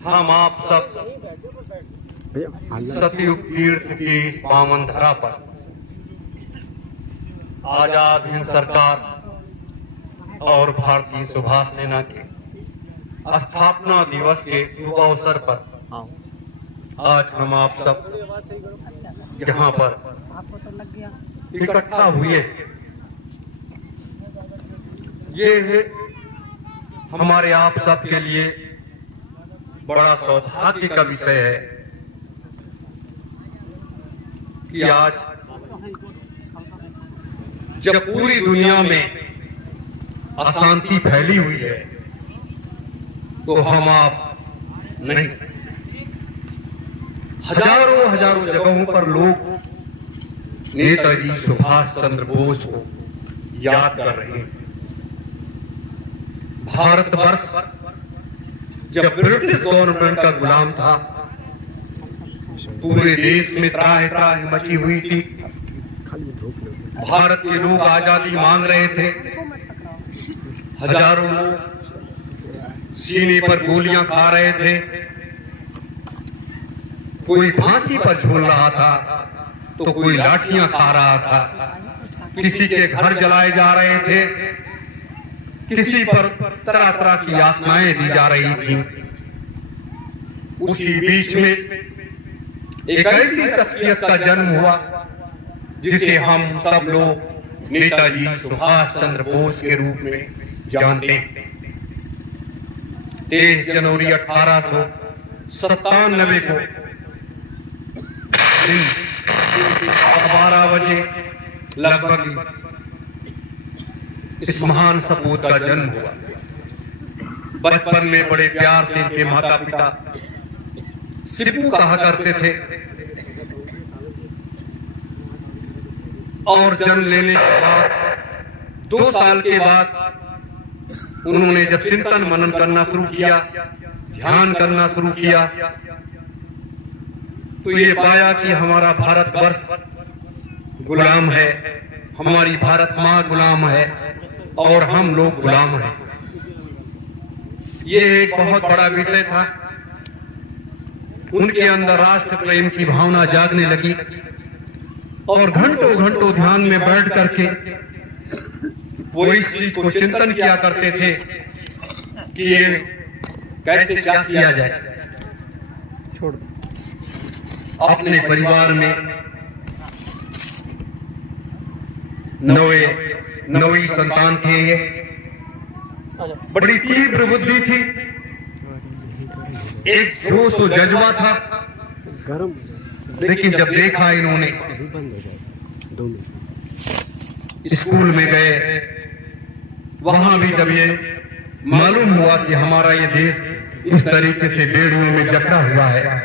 हम आप सब सतयुग तीर्थ की इस पावन धरा पर आजाद हिंद सरकार और भारतीय सुभाष सेना के स्थापना दिवस के शुभ अवसर पर आज हम आप सब यहाँ पर इकट्ठा हुए। ये हमारे आप सब के लिए बड़ा सौभाग्य का विषय है कि आज जब पूरी दुनिया में अशांति फैली हुई है तो हम आप नहीं, हजारों जगहों पर लोग नेताजी सुभाष चंद्र बोस को याद कर रहे हैं। भारतवर्ष जब ब्रिटिश गवर्नमेंट का गुलाम था, पूरे देश में त्राहि मची हुई थी। भारत के लोग आजादी मांग रहे थे। हजारों लोग सीने पर गोलियां खा रहे थे, कोई फांसी पर झूल रहा था तो कोई लाठियां खा रहा था, किसी के घर जलाए जा रहे थे, किसी पर तरह तरह की यातनाएं दी जा रही थी। उसी बीच में एक ऐसी शख्सियत का जन्म हुआ जिसे हम सब लोग नेताजी सुभाष चंद्र बोस के रूप में जानते हैं। 23 जनवरी 1897 को 12 बजे लगभग इस महान सपूत का जन्म हुआ। बचपन में बड़े प्यार से इनके माता पिता सिपू कहा करते थे और जन्म लेने के बाद 2 साल के बाद उन्होंने जब चिंतन मनन करना शुरू किया, ध्यान करना शुरू किया, तो ये पाया कि हमारा भारतवर्ष गुलाम है, हमारी भारत माँ गुलाम है और हम लोग गुलाम हैं। ये एक बहुत बड़ा विषय था। उनके अंदर राष्ट्र प्रेम की भावना जागने लगी और घंटों घंटों ध्यान में बैठ करके वो इस चीज को चिंतन किया करते थे कि ये कैसे क्या किया जाए। छोड़ अपने परिवार में नवी संतान थे। ये बड़ी तीव्र बुद्धि थी, एक जोश और जज्बा था। लेकिन जब देखा इन्होंने, स्कूल में गए, वहां भी जब ये मालूम हुआ कि हमारा ये देश इस तरीके से बेड़ियों में जकड़ा हुआ है,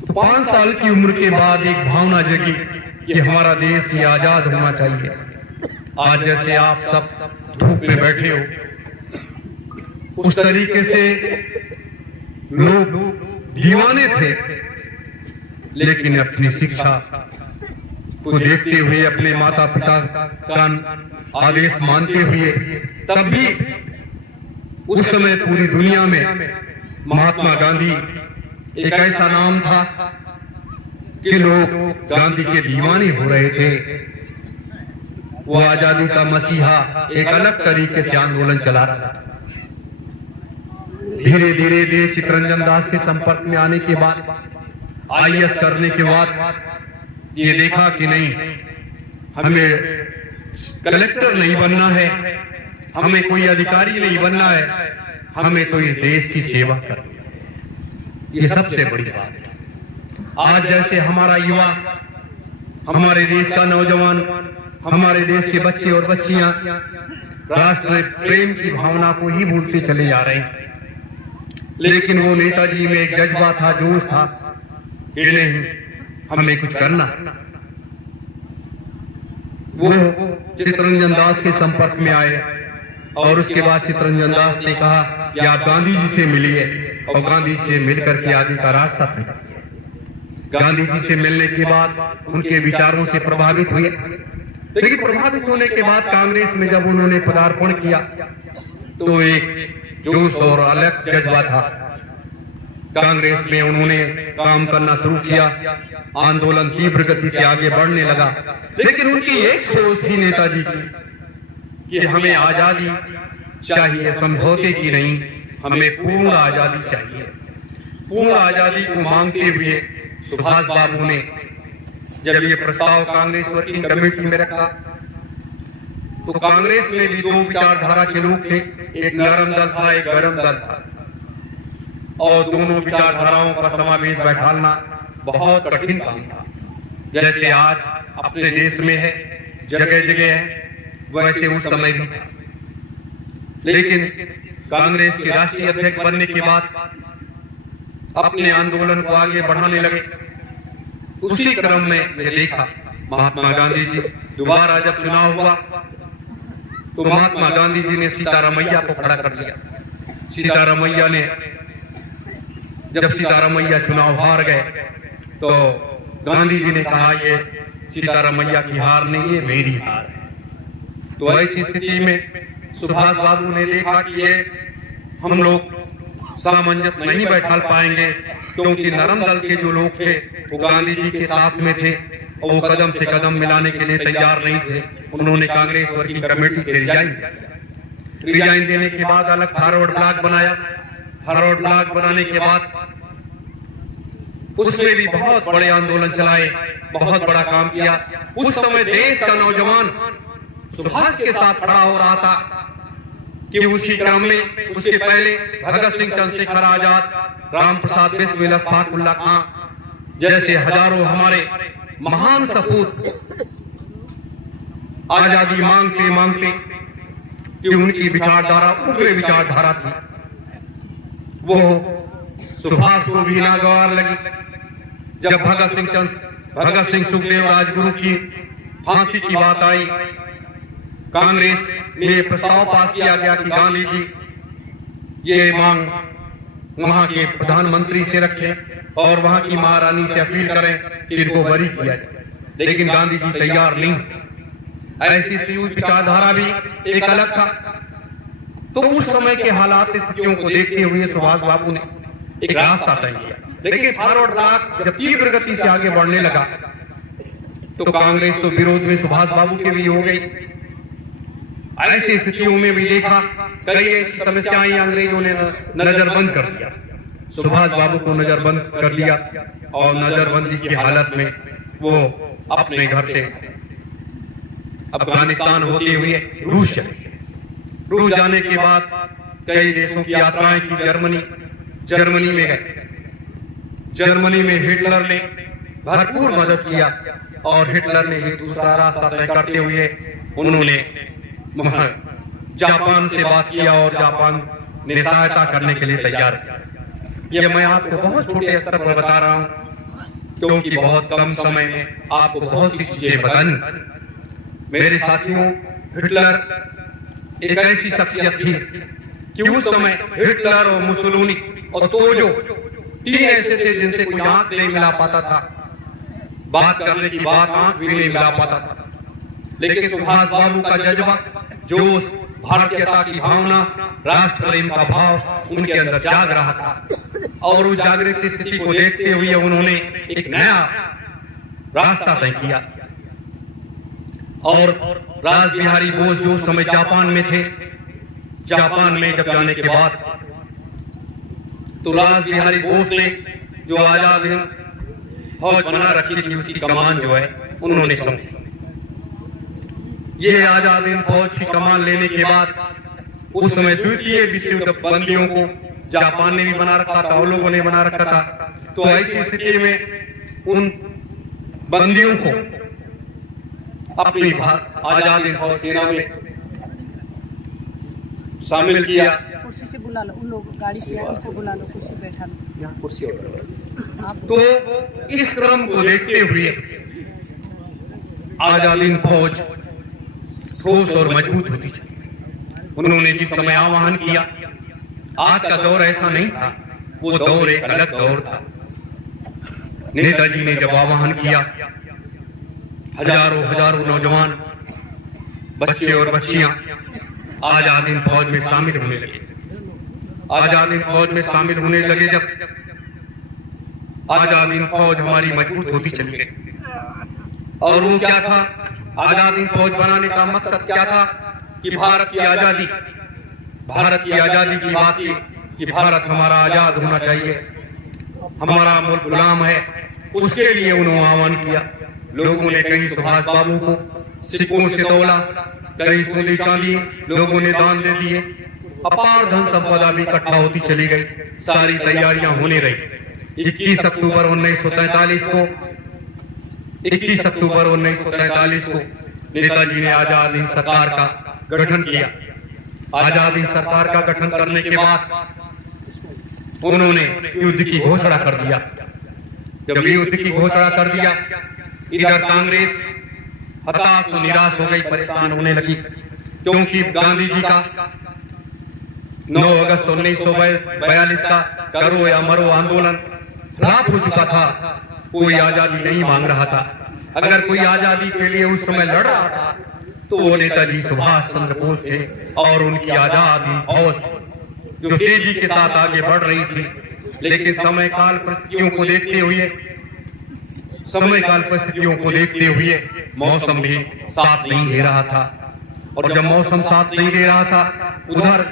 तो 5 साल की उम्र के बाद एक भावना जगी कि हमारा देश ये आजाद होना चाहिए। आज जैसे आप सब धूप में बैठे हो, उस तरीके से लोग दीवाने थे, लेकिन अपनी शिक्षा को देखते हुए, अपने माता पिता का आदेश मानते हुए, तब भी उस समय पूरी दुनिया में महात्मा गांधी एक ऐसा नाम था कि लोग गांधी के दीवाने हो रहे थे। वो आजादी का मसीहा एक अलग तरीके से आंदोलन चला रहा था। धीरे धीरे देश चित्तरंजन दास के संपर्क में आने के बाद, IAS करने के बाद ये देखा कि नहीं, हमें कलेक्टर नहीं बनना है, हमें कोई अधिकारी नहीं बनना है, हमें तो इस देश की सेवा करनी है। ये सबसे बड़ी बात है। आज जैसे हमारा युवा, हमारे देश का नौजवान, हमारे देश के बच्चे और बच्चियां राष्ट्र प्रेम की भावना को ही भूलते चले जा रहे हैं। लेकिन वो नेताजी में एक जज्बा था, जोश था कि नहीं, हमें कुछ करना। वो चित्तरंजन दास के संपर्क में आए और उसके बाद चित्तरंजन दास ने कहा कि आप गांधी जी से मिलिए, और गांधी जी से मिलकर के आगे का रास्ता तय। गांधी जी से मिलने के बाद उनके विचारों से प्रभावित हुए, लेकिन प्रभावित होने के बाद कांग्रेस में जब उन्होंने पदार्पण किया तो एक जोश और अलग जज्बा था। कांग्रेस में उन्होंने काम करना शुरू किया, आंदोलन तीव्र गति से आगे बढ़ने लगा। लेकिन उनकी एक सोच थी नेताजी की कि हमें आजादी चाहिए, समझौते की नहीं, हमें पूर्ण आजादी चाहिए। पूर्ण आजादी को मांगते हुए सुभाष बाबू ने जब ये प्रस्ताव कांग्रेस वर्किंग कमेटी में रखा तो कांग्रेस में भी दो विचारधारा के लोग थे, एक नरम दल था, एक गरम दल था, और दोनों विचारधाराओं का समावेश बैठाना बहुत कठिन काम था। जैसे आज अपने देश में है, जगह जगह है, वैसे उस समय भी था। लेकिन कांग्रेस के राष्ट्रीय अध्यक्ष बनने के बाद अपने आंदोलन को आगे बढ़ाने लगे। उसी क्रम में मैंने देखा महात्मा गांधी जी दोबारा जब चुनाव हुआ तो महात्मा गांधी जी ने सीतारामैया को खड़ा कर दिया। सीतारामैया ने जब सीतारामैया चुनाव हार गए तो गांधी जी ने कहा ये सीतारामैया की हार नहीं, ये मेरी हार है। तो ऐसी स्थिति में सुभाष बाबू ने देखा कि ये हम लोग सामंजस्य नहीं बैठा पाएंगे, क्योंकि नरम दल के जो लोग थे वो गांधी जी के साथ में थे और वो कदम से कदम मिलाने के लिए तैयार नहीं थे। उन्होंने कांग्रेस वर्किंग कमेटी से रिजाइन देने के बाद अलग फॉरवर्ड ब्लॉक बनाया। फॉरवर्ड ब्लॉक बनाने के बाद उसमें भी बहुत बड़े आंदोलन चलाए, बहुत बड़ा काम किया। उस समय देश का नौजवान सुभाष के साथ खड़ा हो रहा था कि उसी क्रम में उसके पहले भगत सिंह, चंद्रशेखर आजाद, राम प्रसाद बिस्मिल, अशफाकुल्लाह खां जैसे हजारों हमारे महान सपूत आजादी मांगते मांगते कि उनकी विचारधारा उग्र विचारधारा थी, वो सुभाष को भी नागवार लगी। जब भगत सिंह, सुखदेव, राजगुरु की फांसी की बात आई, कांग्रेस में प्रस्ताव पास किया गया कि गांधी जी ये मांग वहां के प्रधानमंत्री से रखें और वहां की महारानी से अपील करें कि इनको बरी किया जाए। लेकिन गांधी जी तैयार नहीं। ऐसी विचारधारा भी एक अलग था। तो उस समय के हालात स्थितियों को देखते हुए सुभाष बाबू ने एक रास्ता तय किया। लेकिन फॉरवर्ड ब्लॉक जब तीव्र गति से आगे बढ़ने लगा तो कांग्रेस तो विरोध में सुभाष बाबू के भी हो गई। ऐसी स्थितियों में भी देखा कई ऐसी समस्याएं अंग्रेजों ने नजरबंद कर दिया। सुभाष बाबू को नजरबंद कर लिया और नजरबंदी की हालत में वो अपने घर से अफगानिस्तान होते हुए रूस जाने के बाद कई देशों की यात्राएं की। जर्मनी में गए। जर्मनी में हिटलर ने भरपूर मदद किया और हिटलर ने एक दूसरा रास्ता तय करते हुए उन्होंने जापान से बात किया और जापान ने सहायता करने के लिए तैयार किया। ये मैं आपको बहुत छोटे स्तर पर बता रहा हूँ क्योंकि बहुत कम समय में आपको बहुत सी चीजें बतानी। मेरे साथियों, हिटलर एक ऐसी शख्सियत थी कि उस समय हिटलर और मुसोलिनी और तोजो तीन ऐसे थे जिनसे कोई आंख नहीं मिला पाता था। बात करने की बात आंख भी नहीं मिला पाता था। लेकिन सुभाष बाबू का जज्बा, जोश, भारतीयता की भावना, राष्ट्र प्रेम का भाव उनके अंदर जाग रहा था और उस जागृत स्थिति को देखते हुए उन्होंने एक नया रास्ता तय किया। और राज बिहारी बोस जो उस समय जापान में थे, जापान में जब जाने के बाद तो राज बिहारी बोस ने जो आजाद हिंद फौज बना रखी थी उसकी कमान जो है उन्होंने सौंपी। ये आजाद हिंद फौज की कमान लेने के बाद उस समय द्वितीय विश्व युद्ध बंदियों को जापान ने भी बना रखा था और लोगों ने बना रखा था। तो ऐसी स्थिति में उन बंदियों को अपनी आजाद हिंद फौज सेना में शामिल किया। कुर्सी से बुला लो, उन लोग गाड़ी से उसको बुला लो, कुर्सी बैठा लो, यहाँ कुर्सी तो इस क्रम को देखते हुए आजाद हिंद फौज ठोस और मजबूत होती थी। उन्होंने जिस समय आह्वान किया, आज का दौर ऐसा नहीं था, वो दौर एक अलग दौर था। नेताजी ने जब आह्वान किया, हजारों नौजवान, बच्चे और बच्चियां आजाद हिंद फौज में शामिल होने लगे। आजाद हिंद फौज में शामिल होने लगे जब आजाद हिंद फौज हमारी मजबूत होती चली गई। और वो क्या था, आजाद हिंद फौज बनाने का मकसद क्या था कि भारत की आजादी की बात की कि भारत हमारा आजाद होना चाहिए, हमारा मुल्क गुलाम है। उसके लिए उन्होंने आह्वान किया। लोगों ने कहीं सुभाष बाबू को सिक्कों से तोला, कहीं सोने चांदी लोगों ने दान दे दिए। अपार धन संपदा भी इकट्ठा होती चली गई। सारी तैयारियां होने रही। 21 अक्टूबर 1943 को नेताजी ने आजाद हिंद सरकार का गठन किया। आजाद हिंद सरकार का गठन करने के बाद उन्होंने युद्ध की घोषणा कर दिया। जब युद्ध की घोषणा कर दिया, इधर कांग्रेस हताश और निराश हो गई, परेशान होने लगी, क्योंकि गांधी जी का 9 अगस्त 1942 का करो या मरो आंदोलन खराब हो चुका था। कोई आजादी नहीं मांग रहा था। अगर कोई आजादी के लिए उस समय लड़ रहा था तो वो नेताजी सुभाष चंद्र बोस थे और उनकी आजाद हिंद फौज जो तेजी के साथ आगे बढ़ रही थी। लेकिन समय काल परिस्थितियों को देखते हुए मौसम भी साथ नहीं दे रहा था। और जब मौसम साथ नहीं दे रहा था, उधर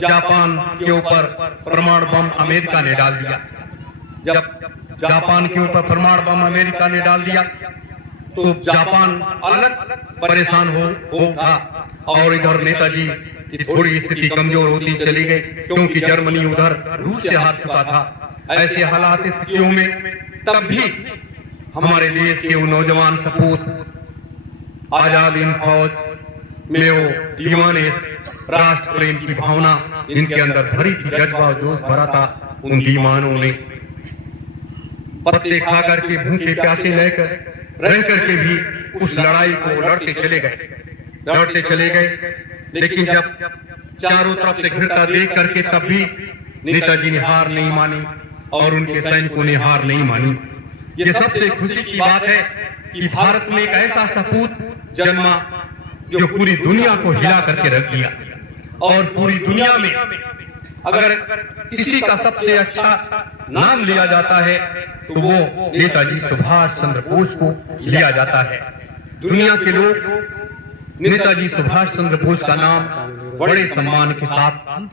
जापान के ऊपर परमाणु बम अमेरिका ने डाल दिया। जब जापान के ऊपर परमाणु बम अमेरिका ने डाल दिया तो जापान अलग परेशान होगा और इधर नेताजी की थोड़ी स्थिति कमजोर होती चली गई, क्योंकि जर्मनी उधर रूस से हार चुका था। ऐसे हालात स्थितियों में तब भी हमारे देश के वो नौजवान सपूत आजाद हिंद फौज में वो दीवाने राष्ट्र प्रेम की भावना इनके अंदर भरी थी, जज्बा जोश भरा था। उन दीवानों ने पत्ते खा करके भूखे प्यासे रह करके भी उस लड़ाई को लड़ते चले गए। लेकिन जब चारों तरफ से घिरता देख करके तब भी नेताजी ने हार नहीं मानी और उनके सैनिकों ने हार नहीं मानी। ये सबसे खुशी की बात है कि भारत में एक ऐसा सपूत जन्मा जो पूरी दुनिया को हिला करके रख दिया। और पूरी दुनिया में अगर किसी का सबसे अच्छा नाम लिया जाता है तो वो नेताजी सुभाष चंद्र बोस को लिया जाता है। दुनिया के लोग नेताजी सुभाष चंद्र बोस का नाम बड़े सम्मान के साथ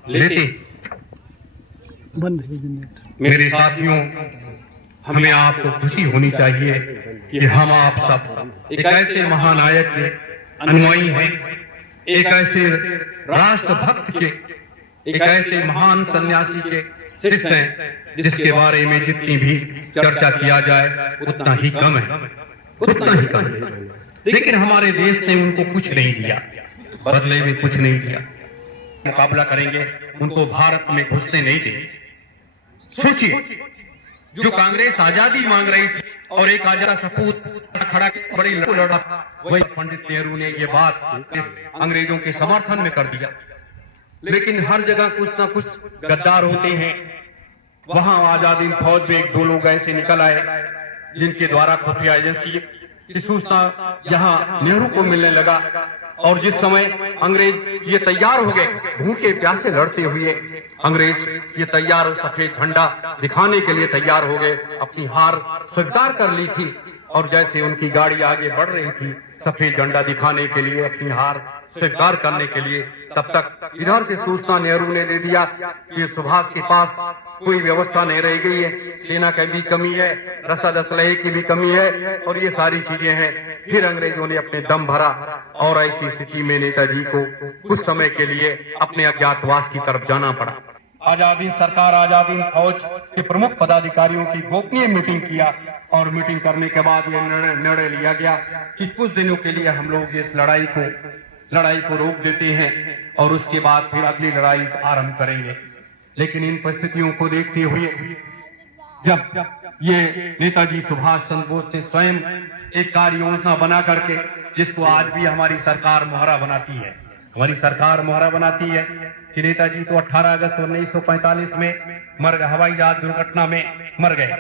लेते। मेरे साथियों, हमें आपको खुशी होनी चाहिए कि हम आप सब एक ऐसे महानायक के अनुयायी हैं, एक ऐसे राष्ट्रभक्त के, एक ऐसे महान सन्यासी के शिष्य हैं जिसके बारे में जितनी भी चर्चा किया जाए उतना ही कम है। लेकिन हमारे देश ने उनको कुछ नहीं दिया, बदले में कुछ नहीं दिया। मुकाबला करेंगे, उनको भारत में घुसने नहीं देंगे। सोचिए, जो कांग्रेस आजादी मांग रही थी और एक आजाद सपूत खड़ा बड़ी लड़ा, वही पंडित नेहरू ने ये बात अंग्रेजों के समर्थन में कर दिया। लेकिन हर जगह कुछ ना कुछ गद्दार होते हैं। वहां आजाद हिंद फौज में 1-2 लोग ऐसे निकल आए जिनके द्वारा खुफिया एजेंसी की सूचना यहाँ नेहरू को मिलने लगा। और जिस समय अंग्रेज ये तैयार हो गए, भूखे प्यासे लड़ते हुए अंग्रेज ये तैयार सफेद झंडा दिखाने के लिए तैयार हो गए, अपनी हार स्वीकार कर ली थी। और जैसे उनकी गाड़ी आगे बढ़ रही थी सफेद झंडा दिखाने के लिए, अपनी हार स्वीकार करने के लिए, तब तक इधर से सूचना नेहरू ने दे दिया कि सुभाष के पास कोई व्यवस्था नहीं रह गई है, सेना की भी कमी है, रसद असलहे की भी कमी है और ये सारी चीजें हैं। फिर अंग्रेजों ने अपने दम भरा और ऐसी स्थिति में नेताजी को कुछ समय के लिए अपने अज्ञातवास की तरफ जाना पड़ा। आजाद हिंद सरकार, आजाद हिंद फौज के प्रमुख पदाधिकारियों की गोपनीय मीटिंग किया और मीटिंग करने के बाद ये निर्णय लिया गया कि कुछ दिनों के लिए हम लोग इस लड़ाई को रोक देते हैं और उसके बाद फिर अगली लड़ाई आरंभ करेंगे। लेकिन इन परिस्थितियों को देखते हुए जब ये नेताजी सुभाष चंद्र बोस ने स्वयं एक कार्य योजना बना करके, जिसको आज भी हमारी सरकार मुहरा बनाती है, कि नेताजी तो 18 अगस्त 1945 में मर गए, हवाई जहाज दुर्घटना में मर गए।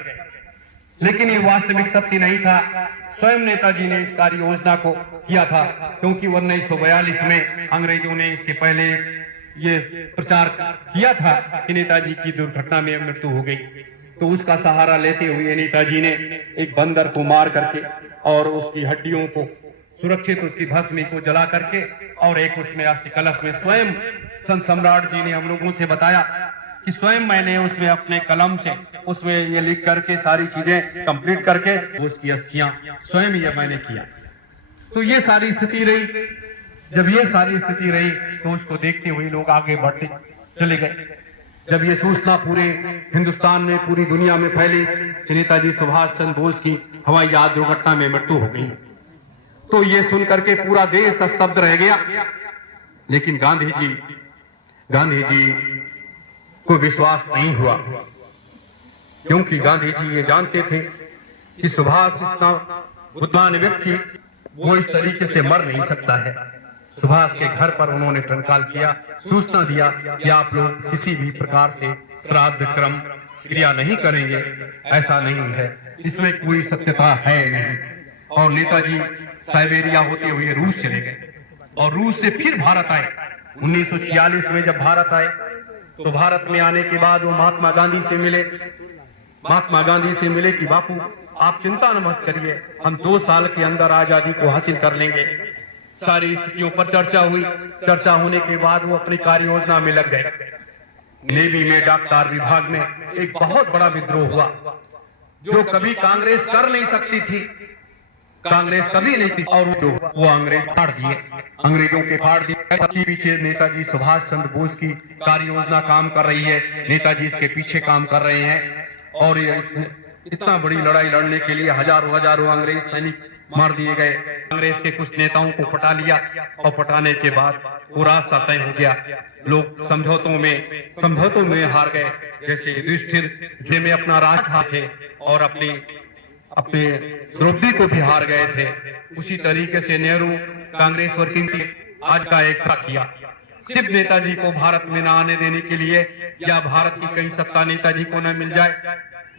लेकिन ये वास्तविक सत्य नहीं था। स्वयं नेताजी ने इस कार्य योजना को किया था, क्योंकि 1942 में अंग्रेजों ने इसके पहले ये प्रचार किया था कि नेताजी की दुर्घटना में मृत्यु हो गई, तो उसका सहारा लेते हुए नेताजी ने एक बंदर को मार करके और उसकी हड्डियों को सुरक्षित, उसकी भस्मी को जला करके और एक उसमें अस्थि कलश में स्वयं संत सम्राट जी ने हम लोगों से बताया कि स्वयं मैंने उसमें अपने कलम से उसमें ये लिख करके सारी चीजें कंप्लीट करके उसकी अस्थियां स्वयं ये मैंने किया। तो ये सारी स्थिति रही। जब ये सारी स्थिति रही तो उसको देखते हुए लोग आगे बढ़ते चले गए। जब ये सूचना पूरे हिंदुस्तान में, पूरी दुनिया में फैली कि नेताजी सुभाष चंद्र बोस की हवाई जहाज दुर्घटना में मृत्यु हो गई, तो ये सुन करके पूरा देश स्तब्ध रह गया। लेकिन गांधी जी को विश्वास नहीं हुआ, क्योंकि गांधी जी ये जानते थे कि सुभाष इतना बुद्धिमान व्यक्ति वो इस तरीके से मर नहीं सकता है। सुभाष के घर पर उन्होंने टंकाल किया, सूचना दिया कि आप लोग किसी भी प्रकार से श्राद्ध क्रम क्रिया नहीं करेंगे, ऐसा नहीं है, इसमें कोई सत्यता है नहीं। और नेताजी साइबेरिया होते हुए रूस चले गए और रूस से फिर भारत आए। 1946 में जब भारत आए तो भारत में आने के बाद वो महात्मा गांधी से मिले कि बापू आप चिंता न मत करिए, हम 2 साल के अंदर आजादी को हासिल कर लेंगे। सारी स्थितियों पर चर्चा हुई। चर्चा होने के बाद वो अपनी कार्य योजना में लग गए। नेवी में डाकतार विभाग में एक बहुत बड़ा विद्रोह हुआ, जो कभी कांग्रेस कर नहीं सकती थी, कांग्रेस कभी नहीं थी, और वो अंग्रेज फाड़ दिए, अंग्रेजों के फाड़ दिए। सबके पीछे नेताजी सुभाष चंद्र बोस की कार्य योजना काम कर रही है, नेताजी इसके पीछे काम कर रहे हैं। और ये इतना बड़ी लड़ाई लड़ने के लिए हजारों अंग्रेज सैनिक मार दिए गए। कांग्रेस के कुछ नेताओं को पटा लिया और पटाने के बाद वो रास्ता तय हो गया। लोग समझौतों में हार गए, जैसे युधिष्ठिर में अपना राज थे और अपने द्रौपदी को भी हार गए थे। उसी तरीके से नेहरू कांग्रेस वर्किंग आज का एक साथ किया, सिर्फ नेताजी को भारत में न आने देने के लिए, या भारत की कहीं सत्ता नेताजी को न मिल जाए,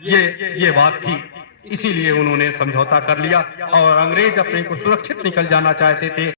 ये बात थी। इसीलिए उन्होंने समझौता कर लिया और अंग्रेज अपने को सुरक्षित निकल जाना चाहते थे।